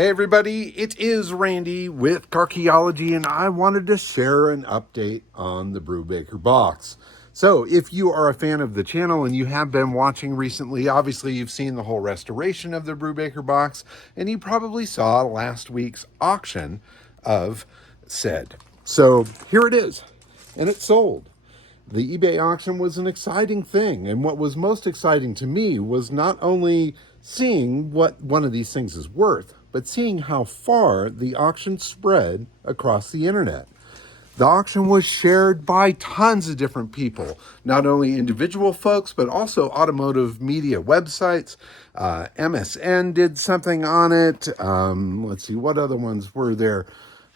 Hey everybody, it is Randy with Carchaeology, and I wanted to share an update on the Brubaker Box. So if you are a fan of the channel and you have been watching recently, obviously you've seen the whole restoration of the Brubaker Box, and you probably saw last week's auction of said. So here it is, and it sold. The eBay auction was an exciting thing, and what was most exciting to me was not only seeing what one of these things is worth, but seeing how far the auction spread across the internet. The auction was shared by tons of different people, not only individual folks, but also automotive media websites. MSN did something on it. Let's see, what other ones were there?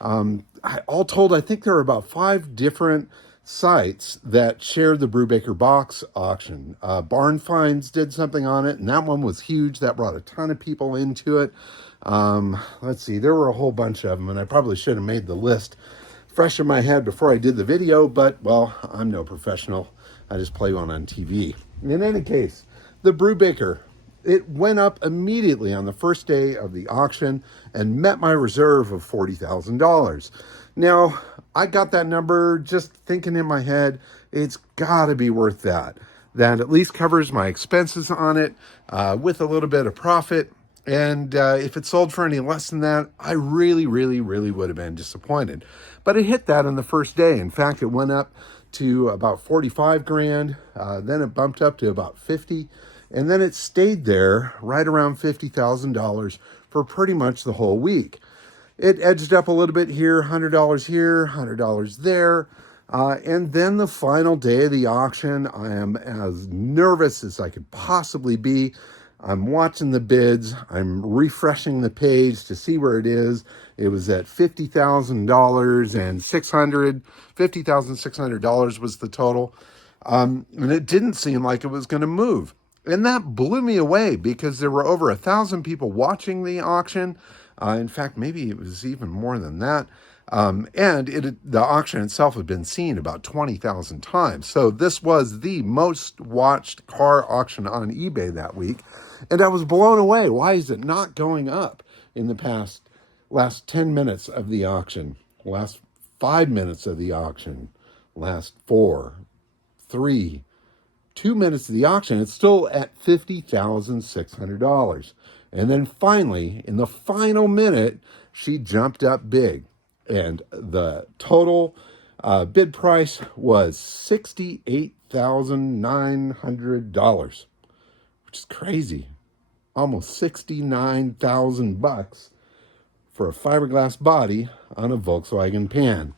All told, I think there are about 5 different sites that shared the Brubaker Box auction. Barn Finds did something on it, and that one was huge. That brought a ton of people into it. Let's see, there were a whole bunch of them, and I probably should have made the list fresh in my head before I did the video, but, well, I'm no professional. I just play one on TV. In any case, the Brubaker, it went up immediately on the first day of the auction and met my reserve of $40,000. Now, I got that number just thinking in my head, it's got to be worth that. That at least covers my expenses on it with a little bit of profit. And if it sold for any less than that, I really would have been disappointed. But it hit that on the first day. In fact, it went up to about 45 grand. Then it bumped up to about 50. And then it stayed there right around $50,000 for pretty much the whole week. It edged up a little bit here, $100 here, $100 there. And then the final day of the auction, I am as nervous as I could possibly be. I'm watching the bids. I'm refreshing the page to see where it is. It was at $50,000 and $50,600 was the total. And it didn't seem like it was going to move. And that blew me away because there were over 1,000 people watching the auction. In fact, maybe it was even more than that. And the auction itself had been seen about 20,000 times. So this was the most watched car auction on eBay that week. And I was blown away. Why is it not going up in the last 10 minutes of the auction, last 5 minutes of the auction, last 4, 3, 2 minutes of the auction? It's still at $50,600. And then finally, in the final minute, she jumped up big. And the total bid price was $68,900, which is crazy. Almost $69,000 for a fiberglass body on a Volkswagen Pan.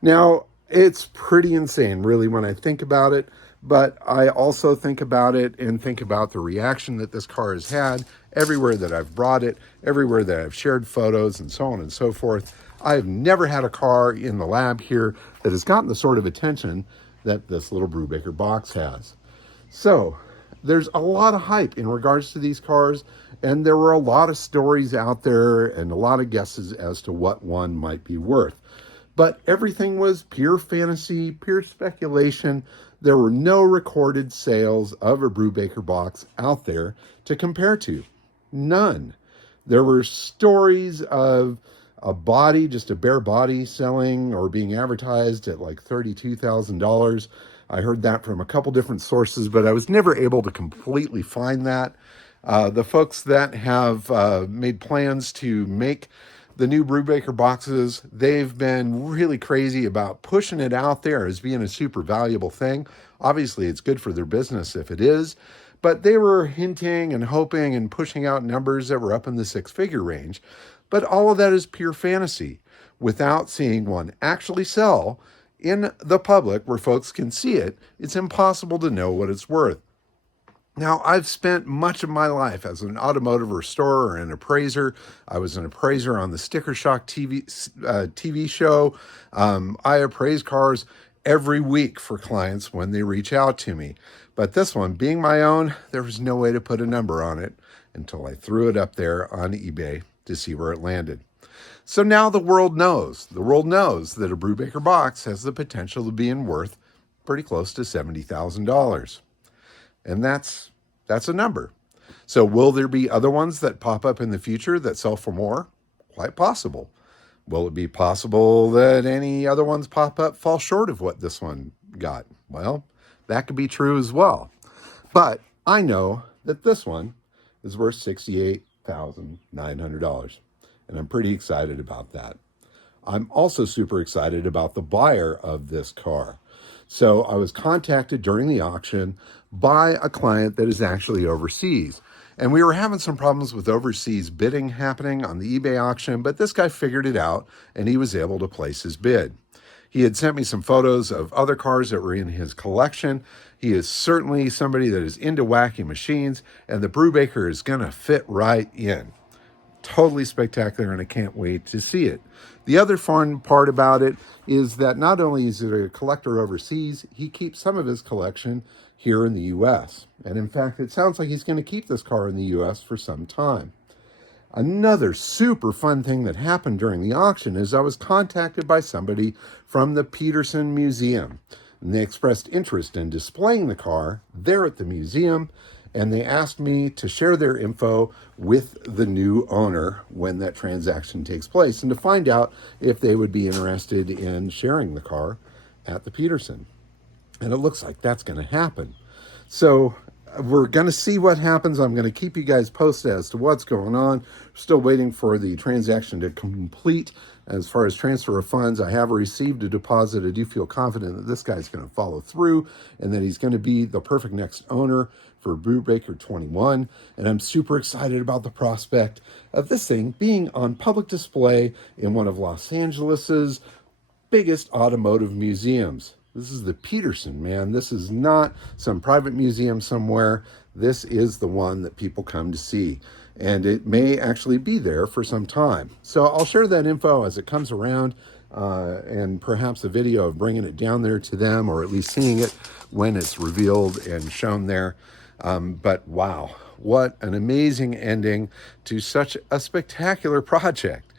Now, it's pretty insane, really, when I think about it, but I also think about it and think about the reaction that this car has had everywhere that I've brought it, everywhere that I've shared photos, and so on and so forth. I've never had a car in the lab here that has gotten the sort of attention that this little Brubaker Box has. So, there's a lot of hype in regards to these cars, and there were a lot of stories out there and a lot of guesses as to what one might be worth. But everything was pure fantasy, pure speculation. There were no recorded sales of a Brubaker Box out there to compare to. None. There were stories of a body, just a bare body, selling or being advertised at like $32,000. I heard that from a couple different sources, but I was never able to completely find that. The folks that have made plans to make the new Brubaker boxes, they've been really crazy about pushing it out there as being a super valuable thing. Obviously, it's good for their business if it is, but they were hinting and hoping and pushing out numbers that were up in the 6-figure range. But all of that is pure fantasy. Without seeing one actually sell in the public where folks can see it, it's impossible to know what it's worth. Now, I've spent much of my life as an automotive restorer and appraiser. I was an appraiser on the Sticker Shock TV show. I appraise cars every week for clients when they reach out to me. But this one, being my own, there was no way to put a number on it until I threw it up there on eBay to see where it landed. So now the world knows. The world knows that a Brubaker Box has the potential of being worth pretty close to $70,000. And that's a number. So will there be other ones that pop up in the future that sell for more? Quite possible. Will it be possible that any other ones pop up fall short of what this one got? Well, that could be true as well. But I know that this one is worth $68,900, and I'm pretty excited about that. I'm also super excited about the buyer of this car. So I was contacted during the auction by a client that is actually overseas. And we were having some problems with overseas bidding happening on the eBay auction, but this guy figured it out and he was able to place his bid. He had sent me some photos of other cars that were in his collection. He is certainly somebody that is into wacky machines, and the Brubaker is going to fit right in. Totally spectacular, and I can't wait to see it. The other fun part about it is that not only is it a collector overseas, he keeps some of his collection here in the U.S. And in fact, it sounds like he's going to keep this car in the U.S. for some time. Another super fun thing that happened during the auction is I was contacted by somebody from the Peterson Museum, and they expressed interest in displaying the car there at the museum, and they asked me to share their info with the new owner when that transaction takes place and to find out if they would be interested in sharing the car at the Peterson. And it looks like that's going to happen. So we're going to see what happens. I'm going to keep you guys posted as to what's going on. Still waiting for the transaction to complete. As far as transfer of funds, I have received a deposit. I do feel confident that this guy's going to follow through and that he's going to be the perfect next owner for Brubaker 21. And I'm super excited about the prospect of this thing being on public display in one of Los Angeles's biggest automotive museums. This is the Peterson, man. This is not some private museum somewhere. This is the one that people come to see. And it may actually be there for some time. So I'll share that info as it comes around, and perhaps a video of bringing it down there to them, or at least seeing it when it's revealed and shown there. But wow, what an amazing ending to such a spectacular project.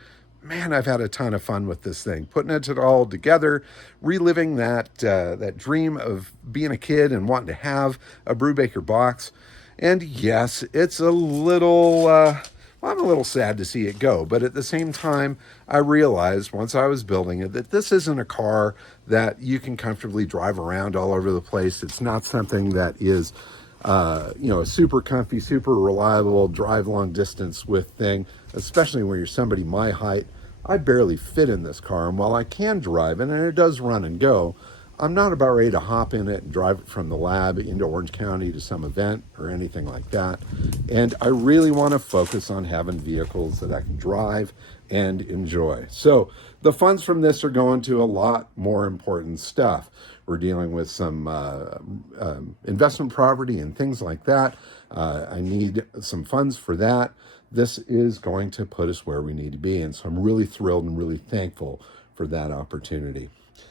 Man, I've had a ton of fun with this thing, putting it all together, reliving that dream of being a kid and wanting to have a Brubaker box. And yes, it's a little, I'm a little sad to see it go. But at the same time, I realized once I was building it that this isn't a car that you can comfortably drive around all over the place. It's not something that is a super comfy, super reliable drive long distance with thing, especially when you're somebody my height. I barely fit in this car, and while I can drive it, and it does run and go, I'm not about ready to hop in it and drive it from the lab into Orange County to some event or anything like that. And I really want to focus on having vehicles that I can drive and enjoy. So the funds from this are going to a lot more important stuff. We're dealing with some investment property and things like that. I need some funds for that. This is going to put us where we need to be. And so I'm really thrilled and really thankful for that opportunity.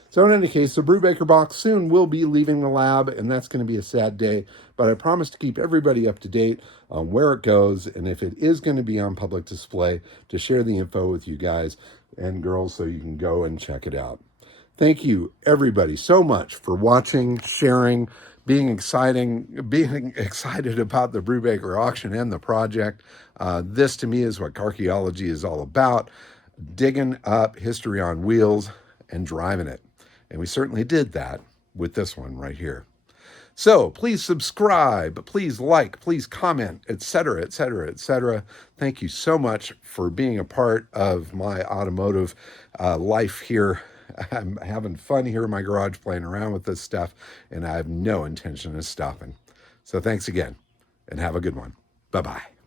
So in any case, the Brubaker box soon will be leaving the lab, and that's going to be a sad day. But I promise to keep everybody up to date on where it goes, and if it is going to be on public display, to share the info with you guys and girls so you can go and check it out. Thank you, everybody, so much for watching, sharing, being excited about the Brubaker auction and the project. This, to me, is what Carchaeology is all about, digging up history on wheels and driving it. And we certainly did that with this one right here. So please subscribe, please like, please comment, etc., etc., etc. Thank you so much for being a part of my automotive life here. I'm having fun here in my garage playing around with this stuff, and I have no intention of stopping. So thanks again, and have a good one. Bye-bye.